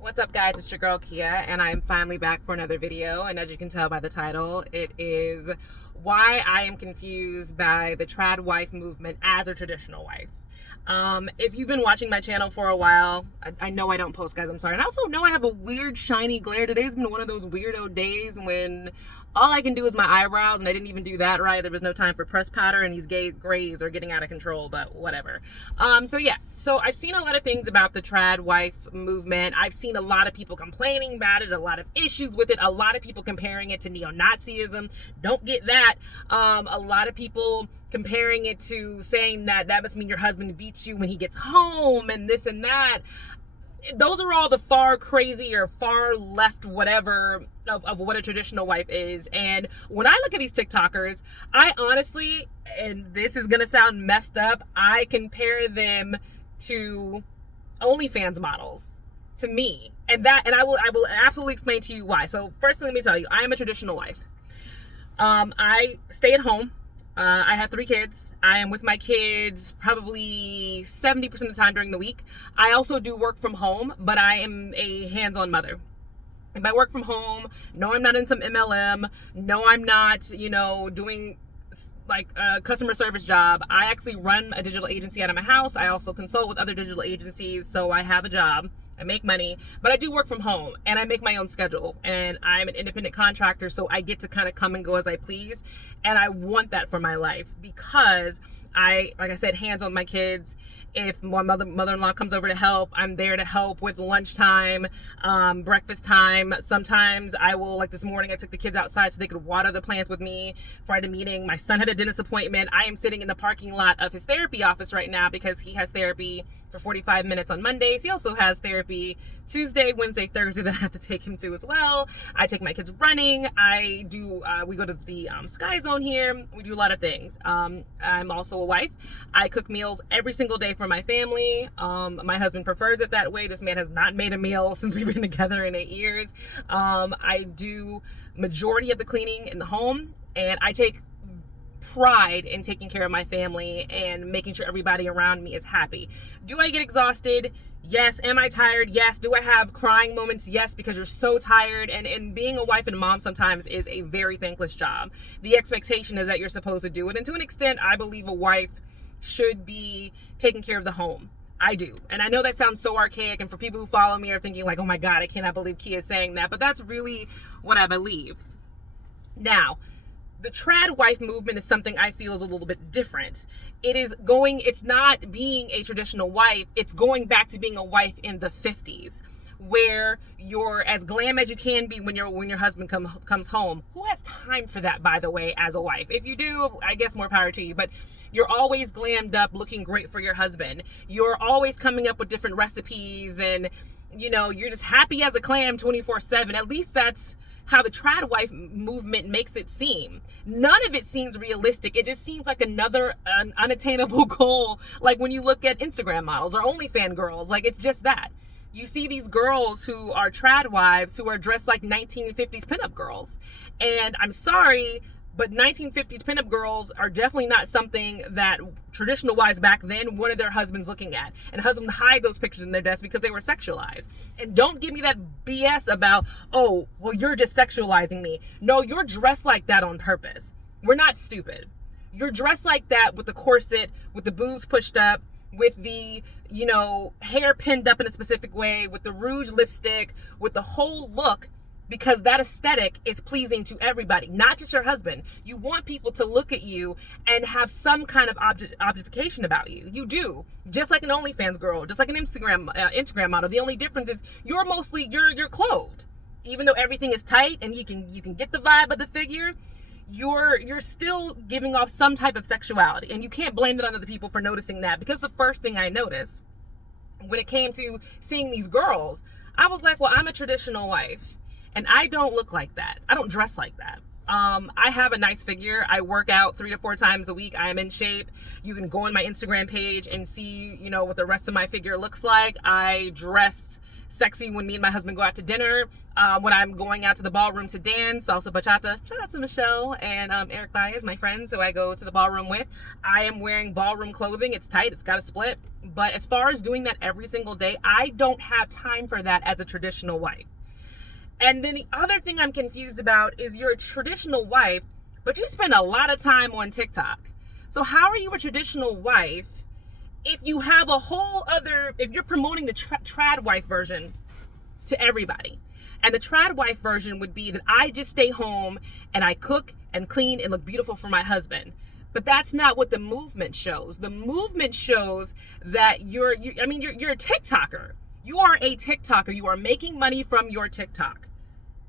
What's up, guys? It's your girl Kia, and I'm finally back for another video. And as you can tell by the title, it is why I am confused by the tradwife movement as a traditional wife. If you've been watching my channel for a while, I know I don't post, guys. I'm sorry. And I also know I have a weird shiny glare. Today's been one of those weirdo days when all I can do is my eyebrows, and I didn't even do that right. There was no time for press powder, and these grays are getting out of control, but whatever. So I've seen a lot of things about the trad wife movement. I've seen a lot of people complaining about it, a lot of issues with it, a lot of people comparing it to neo-Nazism. Don't get that. A lot of people comparing it to saying that must mean your husband beats you when he gets home and this and that. Those are all the far crazy or far left whatever of what a traditional wife is. And when I look at these TikTokers, I honestly, and this is gonna sound messed up, I compare them to OnlyFans models, to me. And I will absolutely explain to you why. So first, let me tell you, I am a traditional wife. I stay at home. I have 3 kids. I am with my kids probably 70% of the time during the week. I also do work from home, but I am a hands-on mother. If I work from home, no, I'm not in some MLM. No, I'm not, doing like a customer service job. I actually run a digital agency out of my house. I also consult with other digital agencies, so I have a job. I make money, but I do work from home and I make my own schedule, and I'm an independent contractor, so I get to kind of come and go as I please. And I want that for my life because like I said, hands on my kids. If my mother-in-law comes over to help, I'm there to help with lunchtime, breakfast time. Sometimes I will, like this morning, I took the kids outside so they could water the plants with me for a meeting. My son had a dentist appointment. I am sitting in the parking lot of his therapy office right now because he has therapy for 45 minutes on Mondays. He also has therapy Tuesday, Wednesday, Thursday that I have to take him to as well. I take my kids running. We go to the Sky Zone here. We do a lot of things. I'm also a wife. I cook meals every single day for my family. My husband prefers it that way. This man has not made a meal since we've been together in 8 years. I do majority of the cleaning in the home, and I take pride in taking care of my family and making sure everybody around me is happy. Do I get exhausted? Yes. Am I tired? Yes. Do I have crying moments? Yes, because you're so tired. And being a wife and mom sometimes is a very thankless job. The expectation is that you're supposed to do it. And to an extent, I believe a wife should be taking care of the home. I do. And I know that sounds so archaic, and for people who follow me are thinking like, oh my God, I cannot believe Kia is saying that. But that's really what I believe. Now, the trad wife movement is something I feel is a little bit different. It's not being a traditional wife, it's going back to being a wife in the 50s, where you're as glam as you can be when your husband comes home. Who has time for that, by the way, as a wife? If you do, I guess more power to you, but you're always glammed up, looking great for your husband. You're always coming up with different recipes, and you're just happy as a clam 24/7. At least that's how the trad wife movement makes it seem. None of it seems realistic. It just seems like an unattainable goal. Like when you look at Instagram models or OnlyFans girls, like it's just that. You see these girls who are trad wives who are dressed like 1950s pinup girls. And I'm sorry, but 1950s pinup girls are definitely not something that traditional wives back then wanted their husbands looking at. And husbands hide those pictures in their desk because they were sexualized. And don't give me that BS about, oh, well, you're just sexualizing me. No, you're dressed like that on purpose. We're not stupid. You're dressed like that with the corset, with the boobs pushed up, with the, hair pinned up in a specific way, with the rouge lipstick, with the whole look, because that aesthetic is pleasing to everybody, not just your husband. You want people to look at you and have some kind of objectification about you. You do, just like an OnlyFans girl, just like an Instagram model. The only difference is you're clothed, even though everything is tight and you can get the vibe of the figure. You're still giving off some type of sexuality, and you can't blame it on other people for noticing that. Because the first thing I noticed when it came to seeing these girls, I was like, well, I'm a traditional wife. And I don't look like that. I don't dress like that. I have a nice figure. I work out 3 to 4 times a week. I am in shape. You can go on my Instagram page and see, what the rest of my figure looks like. I dress sexy when me and my husband go out to dinner, when I'm going out to the ballroom to dance, salsa bachata. Shout out to Michelle and Eric Baez, my friends who I go to the ballroom with. I am wearing ballroom clothing. It's tight, it's got a split. But as far as doing that every single day, I don't have time for that as a traditional wife. And then the other thing I'm confused about is you're a traditional wife, but you spend a lot of time on TikTok. So how are you a traditional wife if you have a whole other, if you're promoting the trad wife version to everybody? And the trad wife version would be that I just stay home and I cook and clean and look beautiful for my husband. But that's not what the movement shows. The movement shows that you're a TikToker. You are a TikToker. You are making money from your TikTok.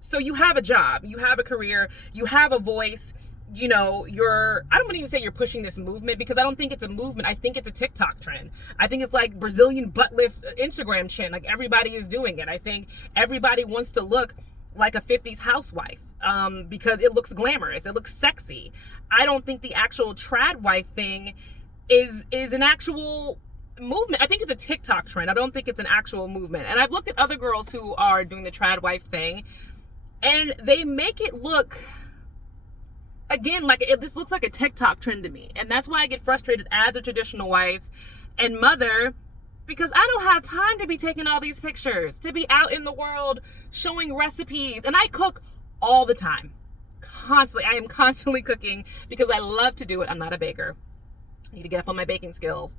So you have a job, you have a career, you have a voice, I don't even say you're pushing this movement, because I don't think it's a movement. I think it's a TikTok trend. I think it's like Brazilian butt lift Instagram trend. Like everybody is doing it. I think everybody wants to look like a 50s housewife because it looks glamorous. It looks sexy. I don't think the actual trad wife thing is an actual movement. I think it's a TikTok trend. I don't think it's an actual movement. And I've looked at other girls who are doing the trad wife thing, and they make it look, again, like this looks like a TikTok trend to me. And that's why I get frustrated as a traditional wife and mother, because I don't have time to be taking all these pictures, to be out in the world showing recipes. And I cook all the time, constantly. I am constantly cooking because I love to do it. I'm not a baker. I need to get up on my baking skills.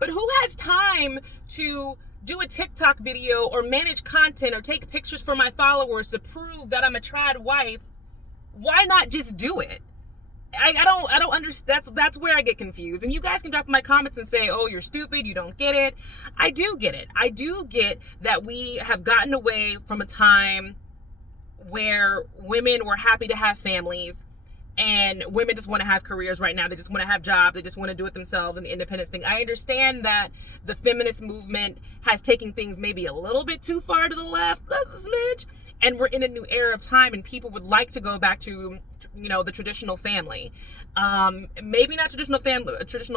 But who has time to do a TikTok video or manage content or take pictures for my followers to prove that I'm a trad wife? Why not just do it? I don't understand. That's where I get confused. And you guys can drop in my comments and say, oh, you're stupid, you don't get it. I do get it. I do get that we have gotten away from a time where women were happy to have families, and women just want to have careers right now. They just want to have jobs. They just want to do it themselves, and the independence thing. I understand that the feminist movement has taken things maybe a little bit too far to the left, just a smidge, and we're in a new era of time, and people would like to go back to, the traditional family. Maybe not traditional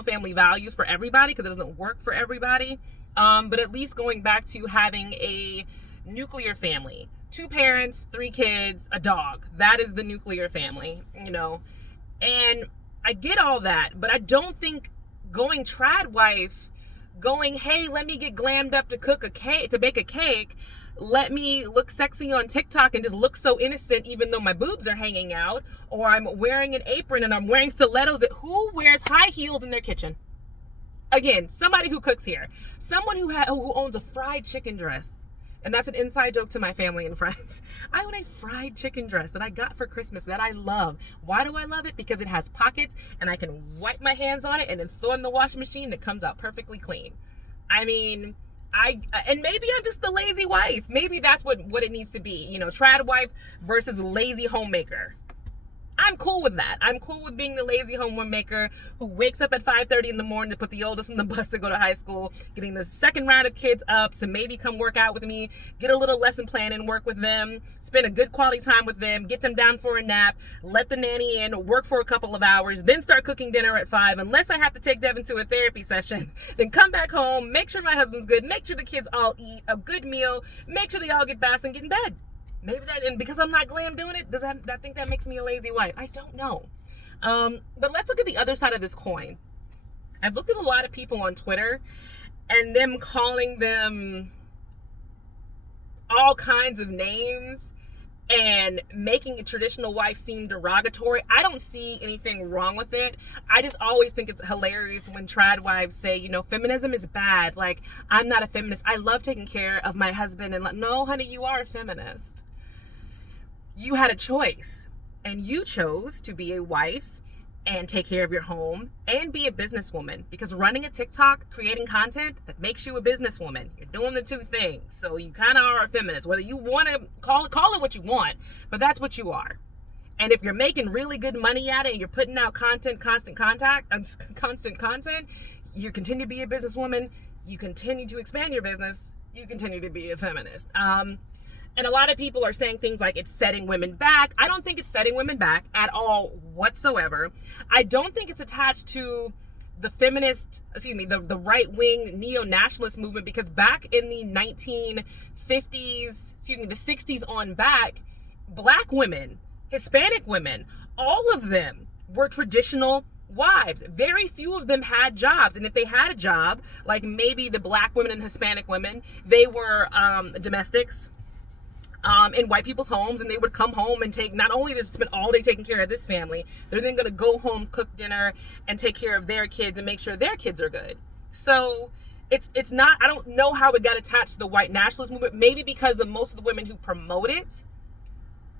family values for everybody, because it doesn't work for everybody. But at least going back to having a nuclear family. 2 parents, 3 kids, a dog. That is the nuclear family, And I get all that, but I don't think going trad wife, going, hey, let me get glammed up to cook a cake, to bake a cake, let me look sexy on TikTok and just look so innocent even though my boobs are hanging out, or I'm wearing an apron and I'm wearing stilettos. Who wears high heels in their kitchen? Again, somebody who cooks here. Someone who owns a fried chicken dress. And that's an inside joke to my family and friends. I own a fried chicken dress that I got for Christmas that I love. Why do I love it? Because it has pockets and I can wipe my hands on it and then throw it in the washing machine and it comes out perfectly clean. I mean, and maybe I'm just the lazy wife. Maybe that's what it needs to be. Trad wife versus lazy homemaker. I'm cool with that. I'm cool with being the lazy homemaker who wakes up at 5:30 in the morning to put the oldest in the bus to go to high school, getting the second round of kids up to maybe come work out with me, get a little lesson plan and work with them, spend a good quality time with them, get them down for a nap, let the nanny in, work for a couple of hours, then start cooking dinner at 5, unless I have to take Devin to a therapy session, then come back home, make sure my husband's good, make sure the kids all eat a good meal, make sure they all get baths and get in bed. Maybe that, and because I'm not glam doing it, I think that makes me a lazy wife? I don't know. But let's look at the other side of this coin. I've looked at a lot of people on Twitter and them calling them all kinds of names and making a traditional wife seem derogatory. I don't see anything wrong with it. I just always think it's hilarious when trad wives say, feminism is bad. Like, I'm not a feminist. I love taking care of my husband. And no, honey, you are a feminist. You had a choice, and you chose to be a wife and take care of your home and be a businesswoman, because running a TikTok, creating content, that makes you a businesswoman. You're doing the 2 things. So you kind of are a feminist, whether you want to call it what you want, but that's what you are. And if you're making really good money at it and you're putting out constant content, you continue to be a businesswoman, you continue to expand your business, you continue to be a feminist. And a lot of people are saying things like it's setting women back. I don't think it's setting women back at all whatsoever. I don't think it's attached to the the right-wing neo-nationalist movement, because back in the 1950s, the 60s on back, Black women, Hispanic women, all of them were traditional wives. Very few of them had jobs. And if they had a job, like maybe the Black women and Hispanic women, they were domestics in white people's homes, and they would come home and not only just spend all day taking care of this family, they're then going to go home, cook dinner, and take care of their kids and make sure their kids are good. So it's not, I don't know how it got attached to the white nationalist movement. Maybe because most of the women who promote it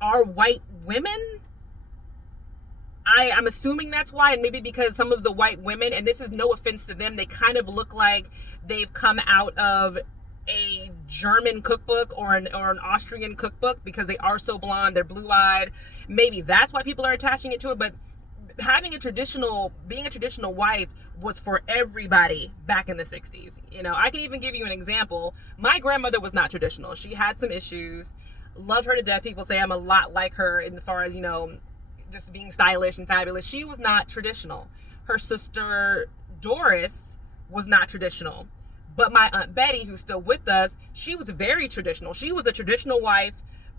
are white women. I'm assuming that's why, and maybe because some of the white women, and this is no offense to them, they kind of look like they've come out of a German cookbook or an Austrian cookbook, because they are so blonde, they're blue-eyed. Maybe that's why people are attaching it to it. But being a traditional wife was for everybody back in the 60s. I can even give you an example. My grandmother was not traditional. She had some issues. Love her to death. People say I'm a lot like her in as far as, just being stylish and fabulous. She was not traditional. Her sister Doris was not traditional. But my Aunt Betty, who's still with us, she was very traditional. She was a traditional wife,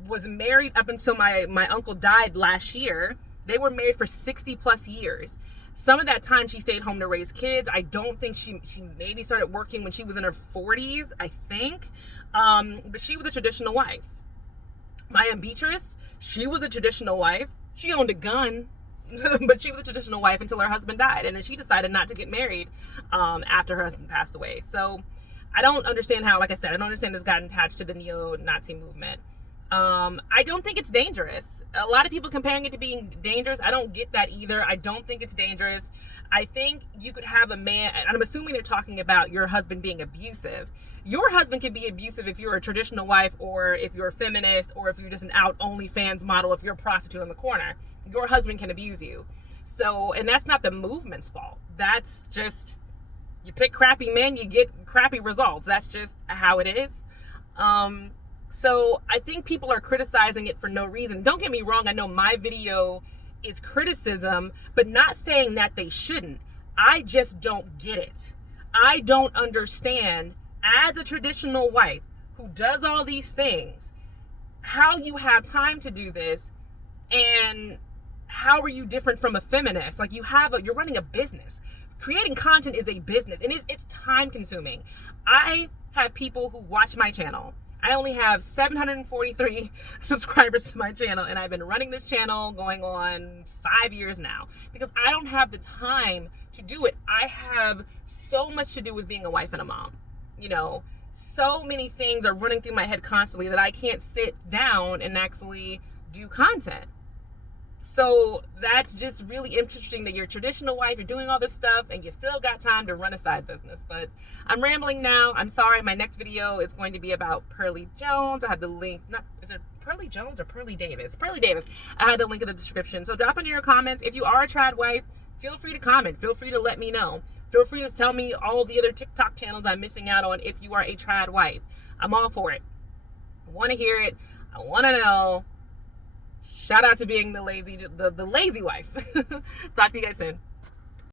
was married up until my uncle died last year. They were married for 60 plus years. Some of that time she stayed home to raise kids. I don't think she maybe started working when she was in her 40s, I think. But she was a traditional wife. My Aunt Beatrice, she was a traditional wife. She owned a gun, but she was a traditional wife until her husband died. And then she decided not to get married after her husband passed away. So I don't understand how, like I said, I don't understand this gotten attached to the neo-Nazi movement. I don't think it's dangerous. A lot of people comparing it to being dangerous. I don't get that either. I don't think it's dangerous. I think you could have a man, and I'm assuming they're talking about your husband being abusive. Your husband can be abusive if you're a traditional wife, or if you're a feminist, or if you're just an out OnlyFans model, if you're a prostitute on the corner. Your husband can abuse you. So, and that's not the movement's fault. That's just, you pick crappy men, you get crappy results. That's just how it is. So I think people are criticizing it for no reason. Don't get me wrong. I know my video is criticism, but not saying that they shouldn't. I just don't get it. I don't understand, as a traditional wife who does all these things, how you have time to do this, and how are you different from a feminist? Like, you're running a business. Creating content is a business, and it's time consuming. I have people who watch my channel. I only have 743 subscribers to my channel, and I've been running this channel going on 5 years now, because I don't have the time to do it. I have so much to do with being a wife and a mom. So many things are running through my head constantly that I can't sit down and actually do content. So that's just really interesting that you're a traditional wife, you're doing all this stuff, and you still got time to run a side business. But I'm rambling now. I'm sorry. My next video is going to be about Pearly Jones. I have the link. Is it Pearly Jones or Pearly Davis? Pearly Davis. I have the link in the description. So drop into your comments. If you are a trad wife, feel free to comment. Feel free to let me know. Feel free to tell me all the other TikTok channels I'm missing out on if you are a trad wife. I'm all for it. I want to hear it. I want to know. Shout out to being the lazy wife. Talk to you guys soon.